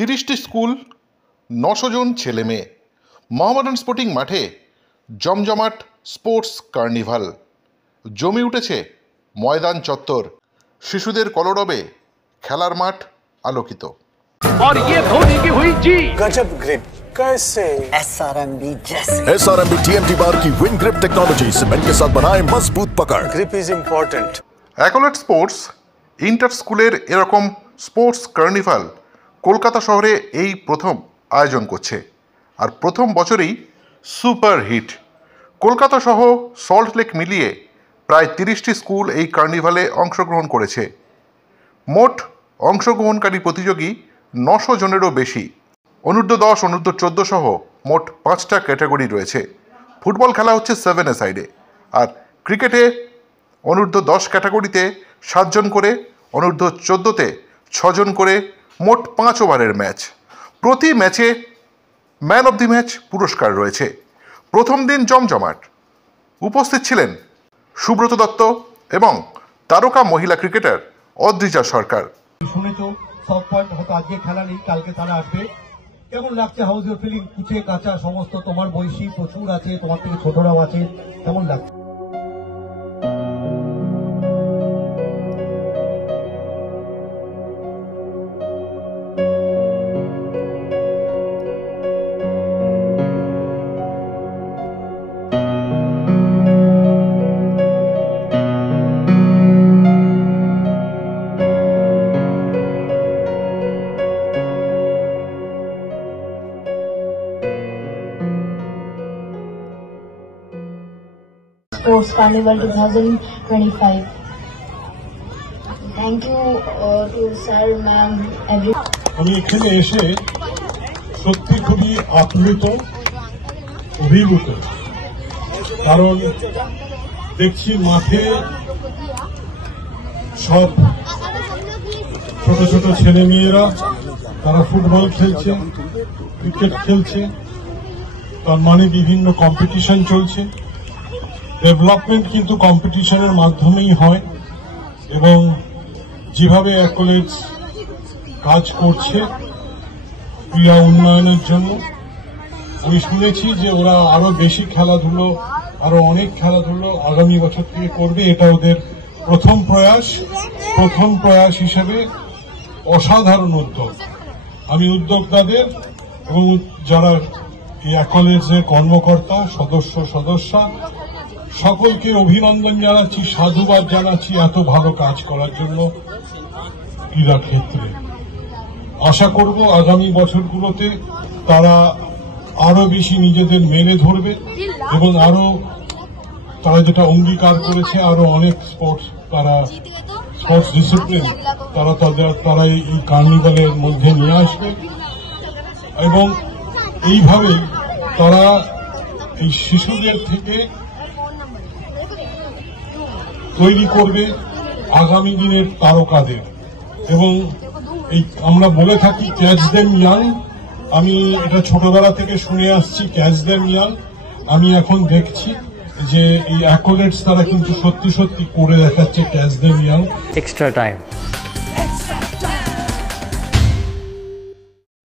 30টি school, 900 জন ছেলে মেয়ে, Mohammedan sporting মাঠে জমজমাট স্পোর্টস কার্নিভাল। জমে উঠেছে ময়দান চত্বর, শিশুদের কলরবে খেলার মাঠ আলোকিত। और ये धोनी की हुई जी गजब ग्रिप कैसे SRMB जैसे SRMB TMT बार की विन ग्रिप टेक्नोलॉजी सीमेंट के साथ बनाए मजबूत पकड़। Grip is important. Accolade sports inter স্কুলের এরকম স্পোর্টস কার্নিভাল কলকাতা শহরে এই প্রথম আয়োজন করছে, আর প্রথম বছরেই সুপার হিট। কলকাতা সহ সল্টলেক মিলিয়ে প্রায় 30টি স্কুল এই কার্নিভালে অংশগ্রহণ করেছে। মোট অংশগ্রহণকারী প্রতিযোগী 900 জনেরও বেশি। অনূর্ধ্ব-10, অনূর্ধ্ব-14 সহ মোট 5টা ক্যাটাগরি রয়েছে। ফুটবল খেলা হচ্ছে 7 সাইডে, আর ক্রিকেটে অনূর্ধ্ব-10 ক্যাটাগরিতে 7 জন করে, অনূর্ধ্ব-14তে 6 জন করে, মোট 5 ওভারের ম্যাচ। প্রতি ম্যাচে ম্যান অব দি ম্যাচ পুরস্কার রয়েছে। প্রথম দিন জমজমাট। উপস্থিত ছিলেন সুব্রত দত্ত এবং তারকা মহিলা ক্রিকেটার অদ্রিজা সরকার। শুনেছো সব পয়েন্ট হয়তো আজকে খেলা নেই, কালকে তারা আসবে। কেমন লাগছে? House your feeling? কুচে কাঁচা সমস্ত তোমার বয়সী প্রচুর আছে, তোমার থেকে ছোটরাও আছে, কেমন লাগছে? Sports Carnival 2025. Thank you to sir, ma'am, everyone. আমি এখানে এসে সত্যি খুবই আপ্লুত, অভিভূত, কারণ দেখছি মাঠে সব ছোট ছোট ছেলে মেয়েরা তারা ফুটবল খেলছে, ক্রিকেট খেলছে, তার মানে বিভিন্ন কম্পিটিশন চলছে। ডেভেলপমেন্ট কিন্তু কম্পিটিশনের মাধ্যমেই হয়, এবং যেভাবে অ্যাকোলেটস কাজ করছে ক্রীড়া উন্নয়নের জন্য, আমি শুনেছি যে ওরা আরো বেশি খেলাধুলো, আরো অনেক খেলাধুলো আগামী বছর থেকে করবে। এটা ওদের প্রথম প্রয়াস হিসেবে অসাধারণ উদ্যোগ। আমি উদ্যোক্তাদের এবং যারা এই অ্যাকোলেটসের কর্মকর্তা, সদস্যা সকলকে অভিনন্দন জানাচ্ছি, সাধুবাদ জানাচ্ছি এত ভালো কাজ করার জন্য ক্রীড়া ক্ষেত্রে। আশা করব আগামী বছরগুলোতে তারা আরো বেশি নিজেদের মেলে ধরবে, এবং আরো তারা যেটা অঙ্গীকার করেছে আরো অনেক স্পোর্টস ডিসিপ্লিন তারা এই কার্নিভালের মধ্যে নিয়ে আসবে, এবং এইভাবে তারা এই শিশুদের থেকে তৈরি করবে আগামী দিনের তারকাদের। এবং এই আমরা বলে থাকি ক্যাচ দেম ইয়াং, আমি এটা ছোটবেলা থেকে শুনে আসছি, ক্যাচ দেম ইয়াং। আমি এখন দেখছি যে এই অ্যাকোলেটস তারা কিন্তু সত্যি করে দেখাচ্ছে catch them young. extra time